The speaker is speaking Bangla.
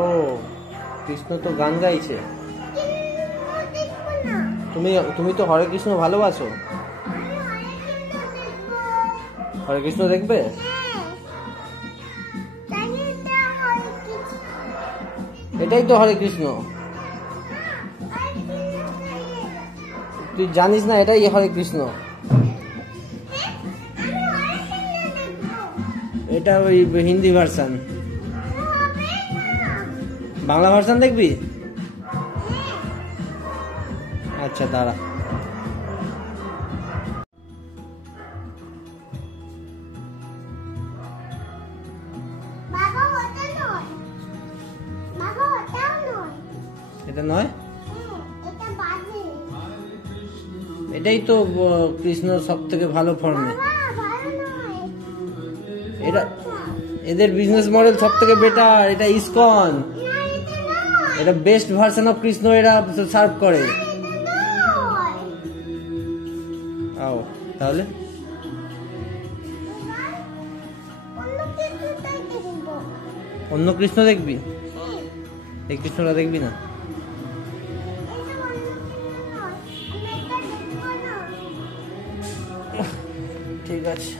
ও কৃষ্ণ তো গান গাইছে। তুমি তো হরে কৃষ্ণ ভালোবাসো। হরে কৃষ্ণ দেখবে? এটাই তো হরে কৃষ্ণ। তুই জানিস না এটাই হরে কৃষ্ণ? এটা ওই হিন্দি ভার্সন। বাংলা ভার্সন দেখবি? আচ্ছা দাঁড়া। এটা নয়, এটাই তো কৃষ্ণ সব থেকে ভালো ফর্মে। এটা এদের বিজনেস মডেল সব থেকে বেটার। এটা ইসকন, এটা বেস্ট ভার্সন অফ কৃষ্ণ এরা সার্ভ করে। আও তাহলে অন্য কৃষ্ণ দেখবি? এই কৃষ্ণটা দেখবি না? ঠিক আছে।